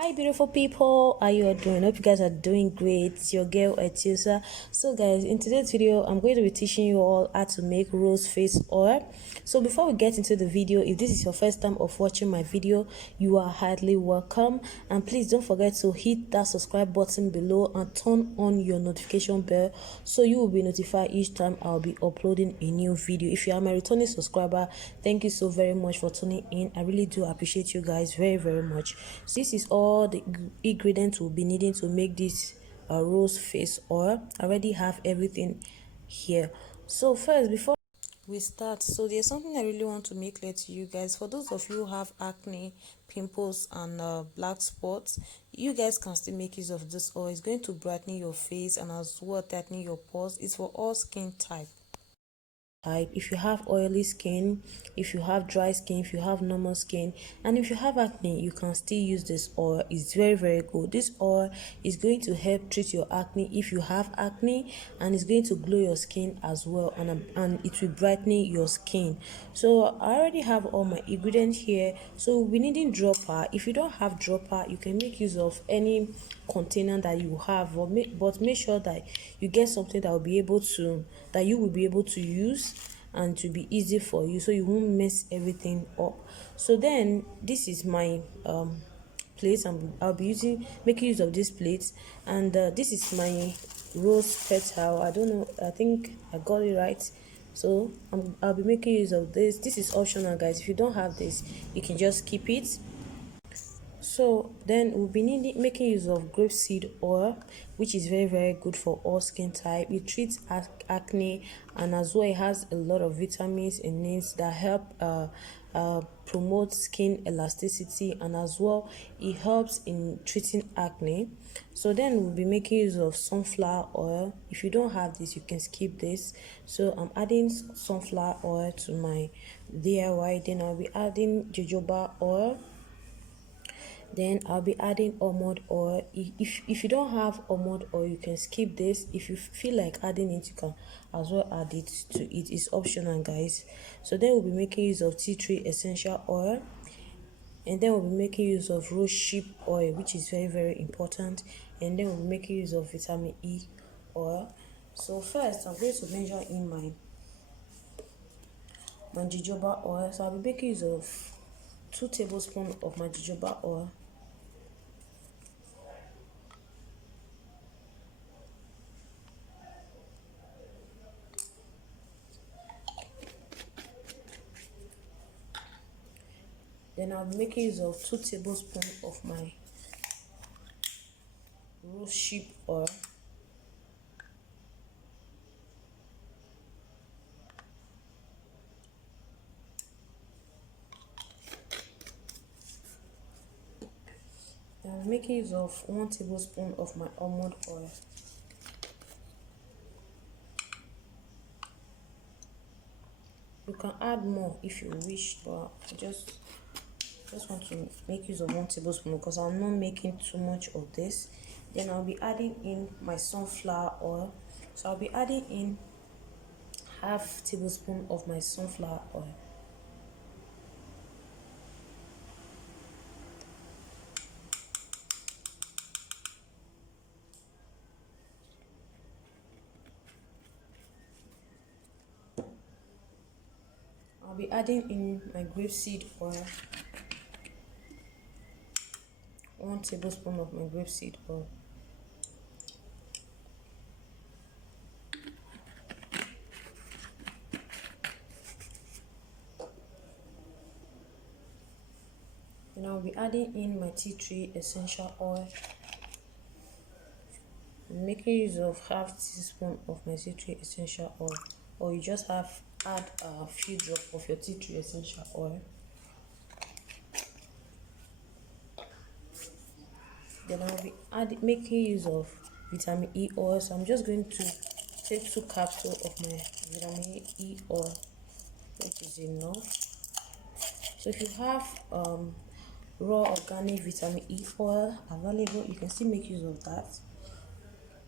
Hi beautiful people, how you all doing? Hope you guys are doing great. It's your girl Etiosa. So guys, in today's video I'm going to be teaching you all how to make rose face oil. So before we get into the video, if this is your first time of watching my video, you are highly welcome, and please don't forget to hit that subscribe button below and turn on your notification bell so you will be notified each time I'll be uploading a new video. If you are my returning subscriber, thank you so very much for tuning in. I really do appreciate you guys very much. So this is all the ingredients we'll be needing to make this rose face oil. I already have everything here. So first, before we start, so there's something I really want to make clear to you guys. For those of you who have acne, pimples and black spots, you guys can still make use of this oil. It's going to brighten your face and as well tightening your pores. It's for all skin type. If you have oily skin, if you have dry skin, if you have normal skin, and if you have acne, you can still use this oil. It's very good. This oil is going to help treat your acne if you have acne, and it's going to glow your skin as well, and it will brighten your skin. So I already have all my ingredients here. So we'll be needing dropper. If you don't have dropper, you can make use of any container that you have, but make sure that you get something that you will be able to use and to be easy for you, so you won't mess everything up. So then this is my plate. I'll be making use of this plate, and this is my rose petal. I don't know, I think I got it right. So I'll be making use of this. This is optional, guys. If you don't have this, you can just keep it. So then we'll be making use of grapeseed oil, which is very good for all skin type. It treats acne, and as well it has a lot of vitamins in it that help promote skin elasticity, and as well it helps in treating acne. So then we'll be making use of sunflower oil. If you don't have this, you can skip this. So I'm adding sunflower oil to my DIY. Then I'll be adding jojoba oil. Then I'll be adding almond oil. If you don't have almond oil, you can skip this. If you feel like adding it, you can as well add it to it. It's optional, guys. So then we'll be making use of tea tree essential oil, and then we'll be making use of rose sheep oil, which is very important, and then we'll be making use of vitamin E oil. So first I'm going to measure in my jojoba oil. So I'll be making use of 2 tablespoons of my jojoba oil. Then I'll be making use of 2 tablespoons of my rose sheep oil. Then I'm making use of 1 tablespoon of my almond oil. You can add more if you wish, but I just want to make use of 1 tablespoon because I'm not making too much of this. Then I'll be adding in my sunflower oil. So I'll be adding in half tablespoon of my sunflower oil. I'll be adding in my grapeseed oil. 1 tablespoon of my grapeseed oil. Then I'll be adding in my tea tree essential oil. I'm making use of half teaspoon of my tea tree essential oil, or you just add a few drops of your tea tree essential oil. Then I'll be making use of vitamin E oil. So I'm just going to take 2 capsules of my vitamin E oil, which is enough. So if you have raw organic vitamin E oil available, you can still make use of that.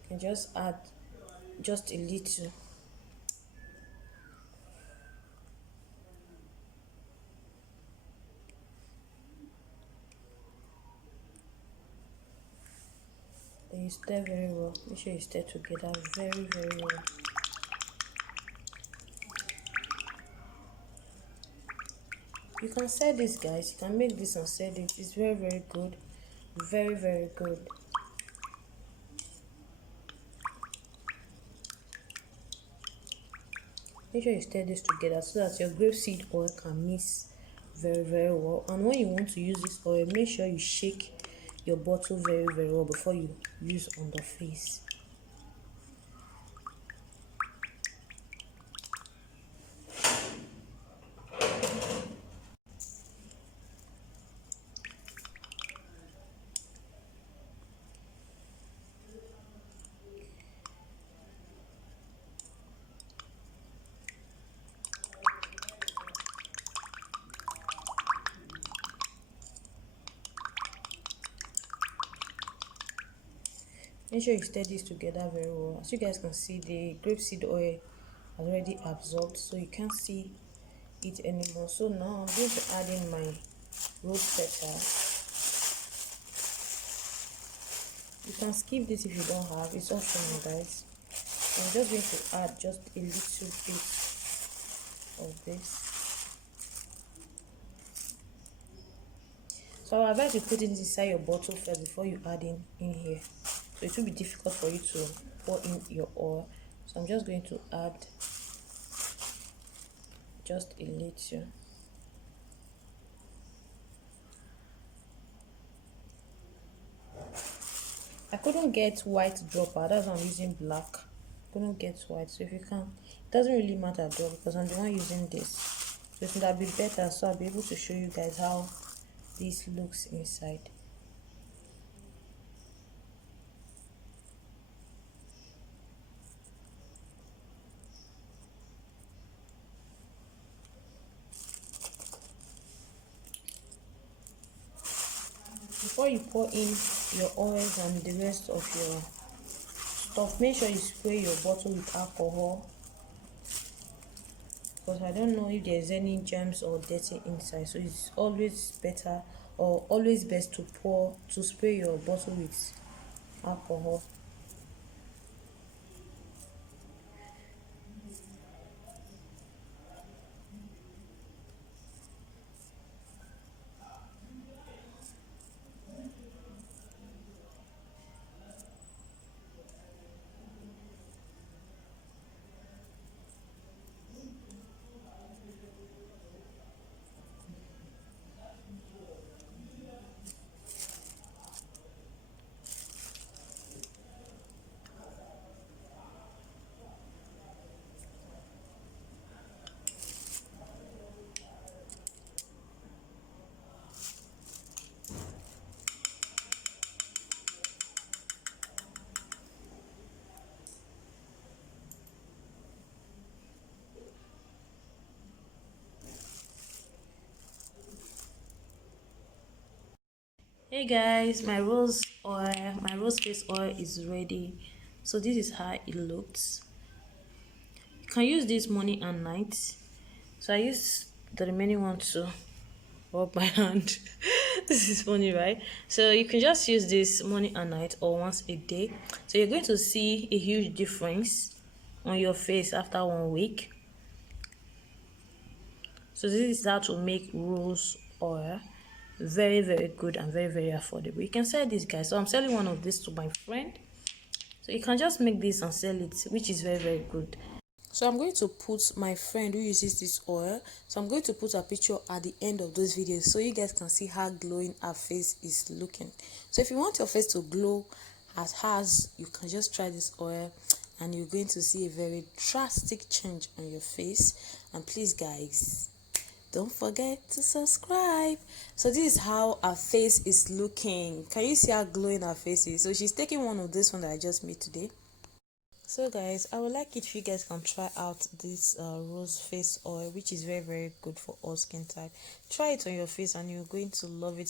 You can just add just a little. You stir very well. Make sure you stir together very well. You can sell this, guys. You can make this and sell it. It's very good. Very good. Make sure you stir this together so that your grapeseed oil can mix very well. And when you want to use this oil, make sure you shake your bottle very well before you use on the face. Make sure you stir this together very well. As you guys can see, the grapeseed oil has already absorbed, so you can't see it anymore. So now I'm going to add in my rose petal. You can skip this if you don't have, it's optional, guys. I'm just going to add just a little bit of this. So I advise you put it inside your bottle first before you add in here. So it will be difficult for you to pour in your oil. So I'm just going to add just a little. I couldn't get white dropper, that's why I'm using black. Couldn't get white, so if you can, it doesn't really matter though, because I'm the one using this. So it would be better, so I'll be able to show you guys how this looks inside. Before you pour in your oils and the rest of your stuff, make sure you spray your bottle with alcohol, because I don't know if there's any germs or dirty inside. So it's always better or always best to spray your bottle with alcohol. Hey guys, my rose face oil is ready. So this is how it looks. You can use this morning and night. So I use the remaining one to rub my hand. This is funny, right? So you can just use this morning and night or once a day. So you're going to see a huge difference on your face after 1 week. So this is how to make rose oil. Very good and very affordable. You can sell this, guys. So I'm selling one of this to my friend, so you can just make this and sell it, which is very good. So I'm going to put my friend who uses this oil, so I'm going to put a picture at the end of those videos so you guys can see how glowing her face is looking. So if you want your face to glow as hers, you can just try this oil and you're going to see a very drastic change on your face. And please, guys, don't forget to subscribe. So this is how her face is looking. Can you see how glowing her face is? So she's taking one of this one that I just made today. So guys, I would like it if you guys can try out this rose face oil, which is very good for all skin type. Try it on your face and you're going to love it.